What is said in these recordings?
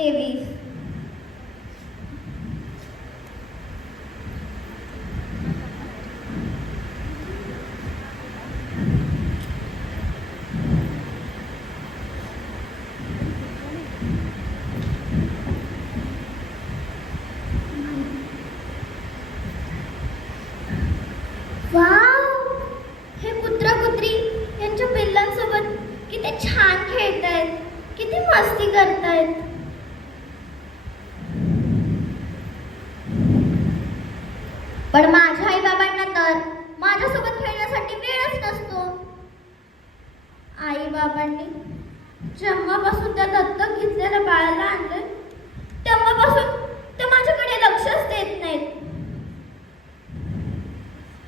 23. Wow, हे कुत्रा कुत्री यांच्या पिल्लांसोबत किती छान खेळतायत, किती मस्ती करतायत. पण माझ्या आई बाबांना तर माझ्यासोबत खेळण्यासाठी वेळच नसतो. आई बाबांनी जेव्हापासून त्या दत्तक घेतलेल्या बाळाला आणले तेव्हापासून ते माझ्याकडे लक्षच देत नाहीत.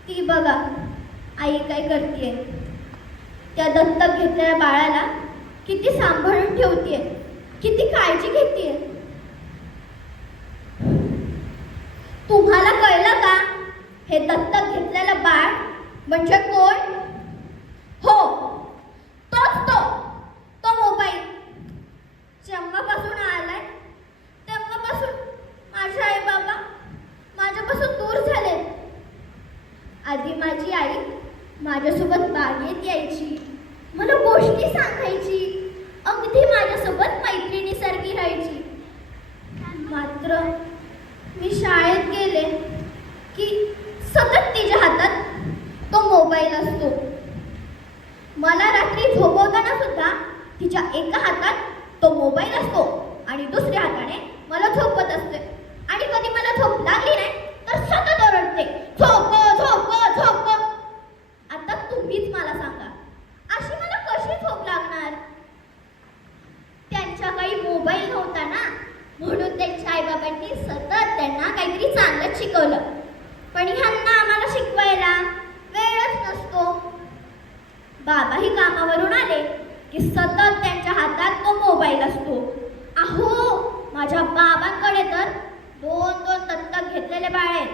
ती बघा आई काय करतेय, त्या दत्तक घेतलेल्या बाळाला किती सांभाळून ठेवतेय, किती काळजी घेतेय. तुम्हाला कळलं का हे दत्तक घेतलेलं बाळ म्हणजे कोण? हो, तो मोबाईल. जेव्हापासून आलाय तेव्हापासून माझे आई बाबा माझ्यापासून दूर झाले. आधी माझी आई माझ्यासोबत बागेत यायची, मला गोष्टी सांगायची, अगदी माझ्यासोबत मैत्रिणीसारखी राहायची. मात्र मी शाळेत गेले की सतत तिच्या हातात तो मोबाईल असतो. मला रात्री झोपवताना सुद्धा तिच्या एका हातात तो मोबाईल असतो आणि दुसऱ्या हाताने मला झोपवत असते. आणि कधी मला झोप लागली नाही तर सतत ओरडते, झोप झोप झोप. आता तुम्हीच मला सांगा, अशी मला कशी झोप लागणार? त्यांच्या काही मोबाईल नव्हता ना, म्हणून त्यांच्या आईबाबांनी सतत त्यांना काहीतरी चांगलंच शिकवलं. पण ह्यांना आम्हाला शिकवायला वेळच नसतो. बाबाही कामावरून आले की सतत त्यांच्या हातात तो मोबाईल असतो. अहो, माझ्या बाबांकडे तर दोन दत्तक घेतलेले बाळ आहेत.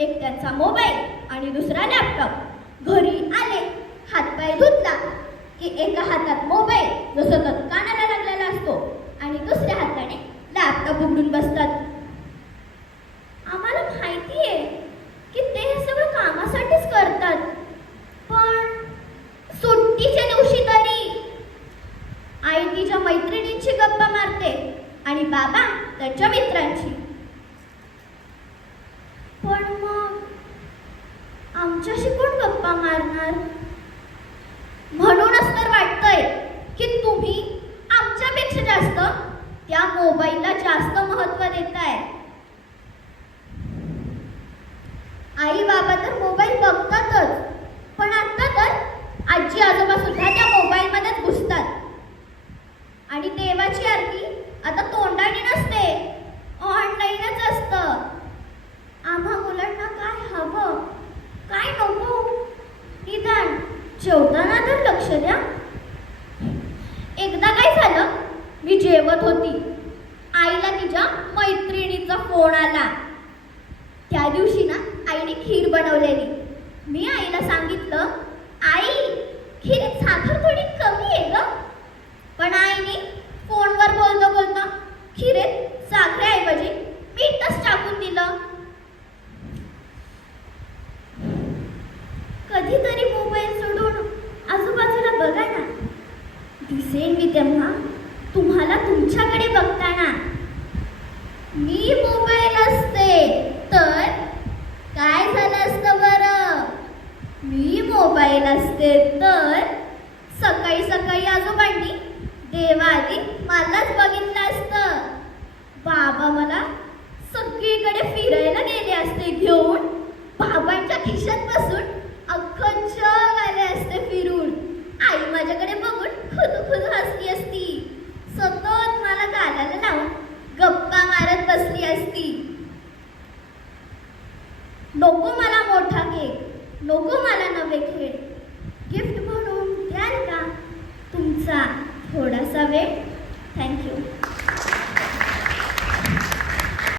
एक त्यांचा मोबाईल आणि दुसरा लॅपटॉप. घरी आले, हातपाय धुतला की एका हातात मोबाईल जो सतत कानाला लागलेला असतो आणि दुसऱ्या हाताने लॅपटॉप उघडून बसतात. आम्हाला माहिती आहे की ते हे सगळं कामासाठीच करतात, पण सुट्टीच्या दिवशी तरी आई तिच्या मैत्रिणींची गप्पा मारते आणि बाबा त्याच्या मित्रांची. पण मग आमच्याशी कोण गप्पा मारणार? म्हणूनच तर वाटतंय की तुम्ही आमच्यापेक्षा जास्त त्या मोबाईलला जास्त महत्त्व देताय. आई बाबा तर मोबाईल बघतातच, पण आता तर आजी आजोबा सुद्धा त्या मोबाईलमध्येच घुसतात. आणि देवाची आरती आता तोंडाने नसते, ऑनलाईनच असतं. आम्हा मुलांना काय हवं काय नको निदान जेवताना तर लक्ष द्या. एकदा काय झालं, मी जेवत होती, आईला तिच्या मैत्रिणीचा फोन आला. त्या दिवशी ना आईने खीर बनवलेली. मी आईला सांगितलं, आई खीरीत साखर थोडी कमी आहे ग. पण आईने फोनवर बोलता बोलता खीरीत साखरेऐवजी मीठच टाकून दिलं. कधीतरी मोबाईल सोडून आजूबाजूला बघा ना, दिसेन मी तेव्हा तुम्हाला तुमच्याकडे बघताना. मी मोबाईल असते तर काय झालं असतं बरं? मी मोबाईल असते तर सकाळी सकाळी आजोबांनी देवाआधी मलाच बघितलं असतं. बाबा मला सगळीकडे फिरायला गेले असते घेऊन. बाबांच्या खिशात बसून अख्खं जग आले असते फिरून. आई माझ्याकडे बघून खुदू हसली असती. सतत मला गालाला लावून गप्पा मारत बसली असती. नको मला मोठा केक, नको मला नवे खेळ, गिफ्ट म्हणून द्याल का तुमचा थोडासा वेळ? थँक्यू.